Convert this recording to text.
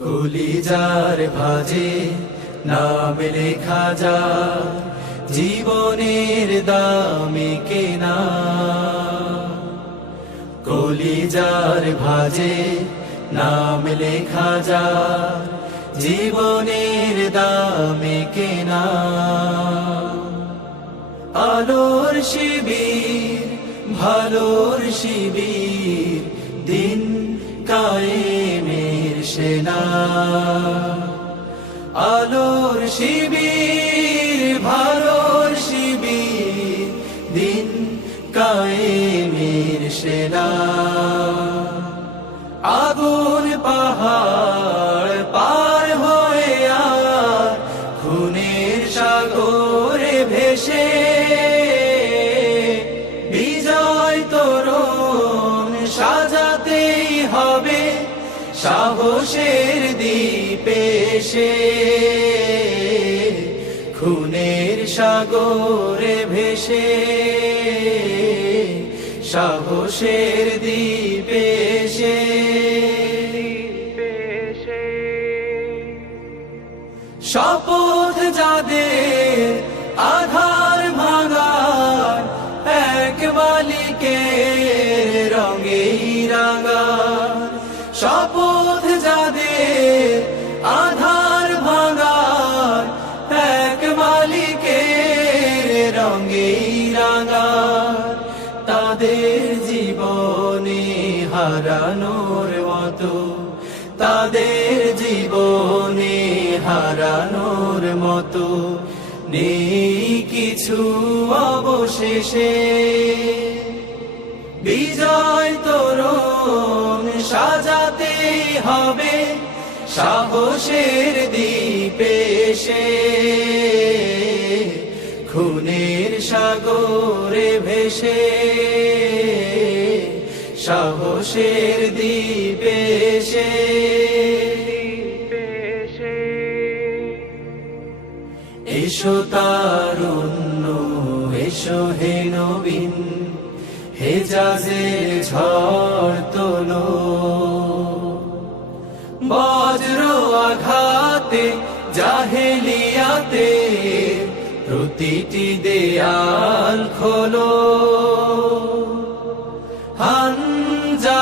কলিজার ভাজে নাম লেখা যায়, জীবনের দামে কেনা। কলিজার ভাজে নাম লেখা যায়, জীবনের দামে কেনা। আলোর শিবির, ভালোর শিবির, দিন কায়েমের সেনা। আলোর শিবির, ভালোর শিবির, দিন কায়েমের সেনা। আগুন পাহাড় পার হয়ে আর খুনের সাগরে ভেসে, বিজয় তোরণ সাজাতেই হবে সাহসের দ্বীপে এসে। খুনের সাগরে ভেসে, সাহসের দ্বীপে এসে। শপথ যাদের আধার ভাঙার, এক মালিকের রঙেই রাঙা। শপথ যাদের আধার ভাঙার, এক মালিকের রঙেই রাঙা। তাদের জীবনে হারানোর মতো, তাদের জীবনে হারানোর মতো নেই কিছু অবশেষে। বিজয় তোরণ সাজাতে হবে সাহসের দ্বীপে এসে। খুনের সাগরে ভেসে, সাহসের দ্বীপে এসে। এসো তারুণ্য, এসো হে নবীন, হেজাজের ঝড় তোলো। বজ্র আঘাতে জাহেলিয়াতে প্রতিটি দেয়াল খোলো।